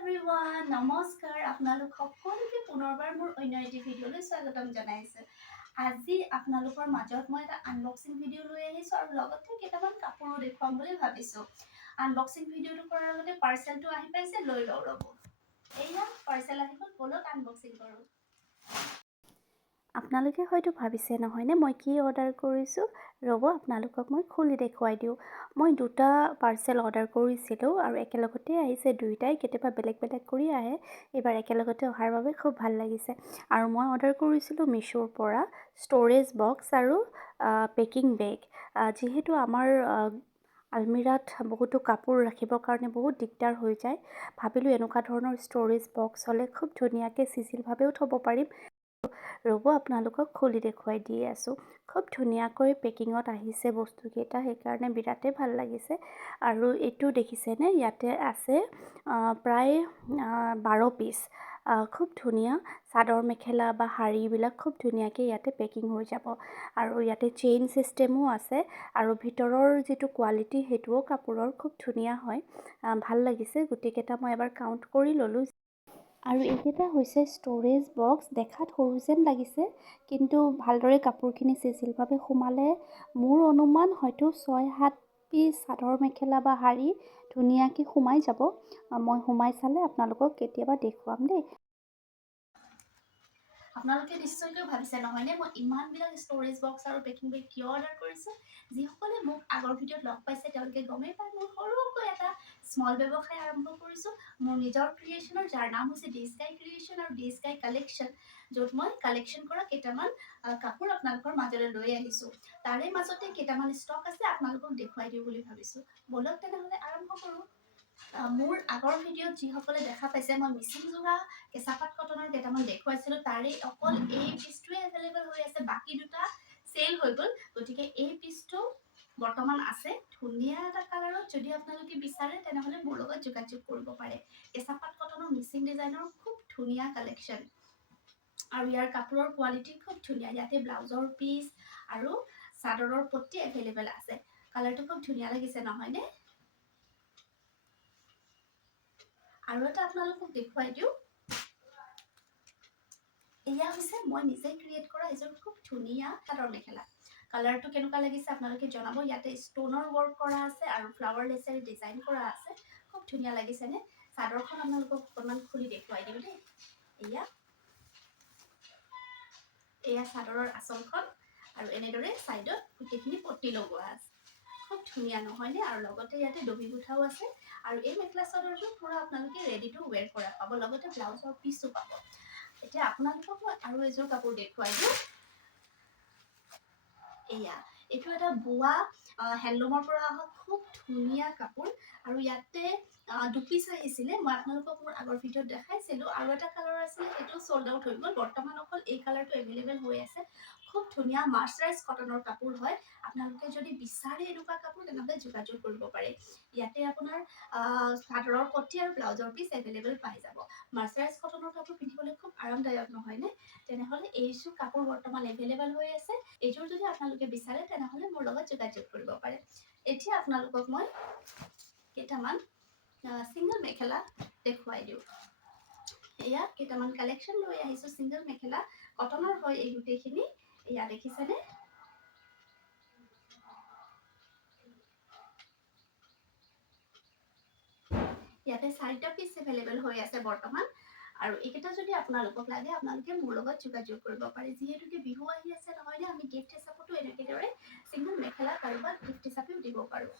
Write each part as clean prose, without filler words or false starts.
Everyone নমস্কাৰ আপোনালোক সকলোকে পুনৰবাৰ মোৰ অন্য এটি ভিডিঅ'লৈ স্বাগতম জনাইছোঁ। আজি আপোনালোকৰ মাজত মই এটা আনবক্সিং ভিডিঅ' লৈ আহিছোঁ আৰু লগতে কেইটামান কাপোৰো দেখুৱাম বুলি ভাবিছোঁ। আনবক্সিং ভিডিঅ'টো কৰাৰ আগতে পাৰ্চেলটো আহি পাইছে, লৈ লওঁ ৰ'ব। এয়া পাৰ্চেল আহি গ'ল, ব'লক আনবক্সিং কৰোঁ। আপোনালোকে হয়তো ভাবিছে নহয়নে মই কি অৰ্ডাৰ কৰিছোঁ। ৰ'ব আপোনালোকক মই খুলি দেখুৱাই দিওঁ। মই দুটা পাৰ্চেল অৰ্ডাৰ কৰিছিলোঁ আৰু একেলগতে আহিছে দুইটাই, কেতিয়াবা বেলেগ বেলেগ কৰি আহে, এইবাৰ একেলগতে অহাৰ বাবে খুব ভাল লাগিছে। আৰু মই অৰ্ডাৰ কৰিছিলোঁ মিছোৰ পৰা ষ্ট'ৰেজ বক্স আৰু পেকিং বেগ। যিহেতু আমাৰ আলমিৰাত বহুতো কাপোৰ ৰাখিবৰ কাৰণে বহুত দিগদাৰ হৈ যায়, ভাবিলোঁ এনেকুৱা ধৰণৰ ষ্ট'ৰেজ বক্স হ'লে খুব ধুনীয়াকৈ চিজিলভাৱেও থ'ব পাৰিম। ৰ'ব আপোনালোকক খুলি দেখুৱাই দি আছোঁ। খুব ধুনীয়াকৈ পেকিঙত আহিছে বস্তুকেইটা, সেইকাৰণে বিৰাটেই ভাল লাগিছে। আৰু এইটো দেখিছেনে, ইয়াতে আছে প্ৰায় 12 পিচ। খুব ধুনীয়া চাদৰ মেখেলা বা শাড়ীবিলাক খুব ধুনীয়াকৈ ইয়াতে পেকিং হৈ যাব। আৰু ইয়াতে চেইন ছিষ্টেমো আছে আৰু ভিতৰৰ যিটো কোৱালিটি সেইটোও কাপোৰৰ খুব ধুনীয়া হয়। ভাল লাগিছে। গোটেইকেইটা মই এবাৰ কাউণ্ট কৰি ল'লোঁ। আৰু এইকেইটা হৈছে ষ্ট'ৰেজ বক্স। দেখাত সৰু যেন লাগিছে, কিন্তু ভালদৰে কাপোৰখিনি চিজিলভাৱে সোমালে মোৰ অনুমান হয়তো 6-7 পিচ চাদৰ মেখেলা বা শাড়ী ধুনীয়াকৈ সোমাই যাব। মই সোমাই চালে আপোনালোকক কেতিয়াবা দেখুৱাম দেই। আপোনালোকে নিশ্চয়কৈ ভাবিছে নহয়নে মই ইমানবিলাক ষ্ট'ৰেজ বক্স আৰু পেকিং বেগ কিয় অৰ্ডাৰ কৰিছোঁ। যিসকলে মোক আগৰ ভিডিঅ'ত লগ পাইছে তেওঁলোকে গমেই পায় মই সৰুকৈ এটা স্মল ব্যৱসায় আৰম্ভ কৰিছোঁ মোৰ নিজৰ ক্ৰিয়েশ্যনৰ, যাৰ নাম হৈছে ডি স্কাই ক্ৰিয়েশ্যন আৰু ডি স্কাই কালেকশ্যন, য'ত মই কালেকশ্যন কৰা কেইটামান কাপোৰ আপোনালোকৰ মাজলৈ লৈ আহিছোঁ। তাৰে মাজতে কেইটামান ষ্টক আছে, আপোনালোকক দেখুৱাই দিওঁ বুলি ভাবিছোঁ। ব'লক তেনেহ'লে আৰম্ভ কৰোঁ। মোৰ আগৰ ভিডিঅ'ত যিসকলে দেখা পাইছে মই মিচিং যোৰা কেঁচাপাত কটনৰ কেইটামান দেখুৱাইছিলোঁ, তাৰে অকল এই পিচটোৱে এভেইলেবল হৈ আছে, বাকী দুটা চেল হৈ গ'ল। গতিকে এই পিচটো বৰ্তমান আছে ধুনীয়া এটা কালাৰত। যদি আপোনালোকে বিচাৰে তেনেহ'লে মোৰ লগত যোগাযোগ কৰিব পাৰে। কেঁচাপাত কটনৰ মিচিং ডিজাইনৰ খুব ধুনীয়া কালেকশ্যন আৰু ইয়াৰ কাপোৰৰ কোৱালিটি খুব ধুনীয়া। ইয়াতে ব্লাউজৰ পিচ আৰু চাদৰৰ পট্টি এভেইলেবল আছে। কালাৰটো খুব ধুনীয়া লাগিছে নহয়নে। আৰু এটা আপোনালোকক দেখুৱাই দিওঁ। এয়া হৈছে মই নিজে ক্ৰিয়েট কৰা এযোৰ খুব ধুনীয়া চাদৰ মেখেলা। কালাৰটো কেনেকুৱা লাগিছে আপোনালোকে জনাব। ইয়াতে ষ্টনৰ ৱৰ্ক কৰা আছে আৰু ফ্লাৱাৰ লেচেৰে ডিজাইন কৰা আছে। খুব ধুনীয়া লাগিছেনে। চাদৰখন আপোনালোকক অকণমান খুলি দেখুৱাই দিওঁ দেই। এয়া চাদৰৰ আঁচলখন আৰু এনেদৰে ছাইডত গোটেইখিনি পট্টি লগোৱা আছে। খুব ধুনীয়া নহয়নে। আৰু লগতে ইয়াতে দহি গোঠাও আছে। আৰু এই মেখেলা চাদৰযোৰ পুৰা আপোনালোকে ৰেডি টু ৱেৰ কৰা পাব, লগতে ব্লাউজৰ পিচো পাব। এতিয়া আপোনালোকক মই আৰু এযোৰ কাপোৰ দেখুৱাই দিওঁ। এয়া এইটো এটা বোৱা হেণ্ডলুমৰ পৰা অহা খুব ধুনীয়া কাপোৰ। আৰু ইয়াতে দুপিচ আহিছিলে, মই আপোনালোকক মোৰ আগৰ ভিডিঅ'ত দেখাইছিলোঁ। আৰু এটা কালাৰ আছিলে, সেইটো চল্ড আউট হৈ গ'ল। বৰ্তমান অকল এই কালাৰটো এভেইলেবল হৈ আছে। খুব ধুনীয়া মাৰ্চাৰাইজ কটনৰ কাপোৰ হয়। আপোনালোকে যদি বিচাৰে এনেকুৱা কাপোৰ তেনেহ'লে যোগাযোগ কৰিব পাৰে। ইয়াতে আপোনাৰ চাদৰৰ পট্টি আৰু ব্লাউজৰ পিচ এভেইলেবল পাই যাব। মাৰ্চাৰাইজ কটনৰ কাপোৰ পিন্ধিবলৈ খুব আৰামদায়ক নহয়নে। তেনেহ'লে এইযোৰ কাপোৰ বৰ্তমান এভেইলেবল হৈ আছে। এইযোৰ যদি আপোনালোকে বিচাৰে তেনেহ'লে মোৰ লগত যোগাযোগ কৰিব পাৰে। এতিয়া আপোনালোকক মই কেইটামান ছিংগল মেখেলা দেখুৱাই দিওঁ। এয়া কেইটামান কালেকশ্যন লৈ আহিছোঁ ছিংগল মেখেলা, কটনৰ হয় এই গোটেইখিনি। এয়া দেখিছেনে। ইয়াতে 4টা পিচ এভেইলেবল হৈ আছে বৰ্তমান। আৰু এইকেইটা যদি আপোনালোকক লাগে আপোনালোকে মোৰ লগত যোগাযোগ কৰিব পাৰে। যিহেতুকে বিহু আহি আছে নহয়নে, আমি গিফ্ট হিচাপতো এনেদৰে ছিংগল মেখেলা কাৰোবাক গিফ্ট হিচাপেও দিব পাৰোঁ।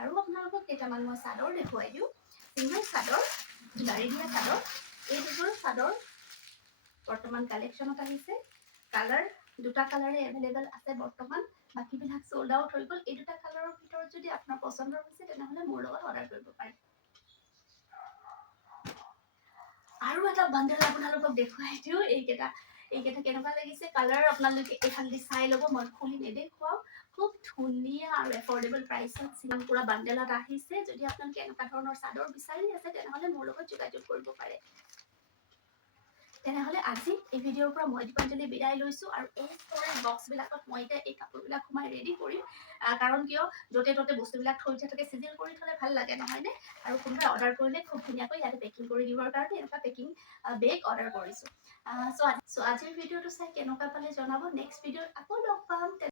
আৰু আপোনালোকক কেইটামান মই চাদৰ দেখুৱাই দিওঁ। ছিংগল চাদৰ, জাৰি দিয়া চাদৰ। এই দুযোৰ চাদৰ বৰ্তমান কালেকশ্যনত আহিছে। কালাৰ দুটা কালাৰে এভেইলেবল আছে বৰ্তমান, বাকীবিলাক চল্ড আউট হৈ গ'ল। এই দুটা কালাৰৰ ভিতৰত যদি আপোনাৰ পচন্দৰ হৈছে তেনেহ'লে মোৰ লগত অৰ্ডাৰ কৰিব পাৰে। আৰু এটা বান্ডেল আপোনালোকক দেখুৱাই দিওঁ। এইকেইটা কেনেকুৱা লাগিছে কালাৰ আপোনালোকে এইফালেদি চাই ল'ব, মই খুলি নেদেখুৱাওঁ। খুব ধুনীয়া আৰু এফৰ্ডেবল প্ৰাইচত পুৰা বান্ডেলত আহিছে। যদি আপোনালোকে এনেকুৱা ধৰণৰ চাদৰ বিচাৰি আছে তেনেহ'লে মোৰ লগত যোগাযোগ কৰিব পাৰে। তেনেহ'লে আজি এই ভিডিঅ'ৰ পৰা মই দীপাঞ্জলি বিদায় লৈছোঁ আৰু এই ষ্ট'ৰেজ বক্সবিলাকত মই এতিয়া এই কাপোৰবিলাক সোমাই ৰেডি কৰিম কাৰণ কিয় য'তে ত'তে বস্তুবিলাক থৈ থাকে চিজিল কৰি থ'লে ভাল লাগে নহয়নে আৰু কোনোবাই অৰ্ডাৰ কৰিলে খুব ধুনীয়াকৈ ইয়াতে পেকিং কৰি দিবৰ কাৰণে এনেকুৱা পেকিং বেগ অৰ্ডাৰ কৰিছোঁ চ' আজিৰ ভিডিঅ'টো চাই কেনেকুৱা পালে জনাব নেক্সট ভিডিঅ'ত আকৌ লগ পাম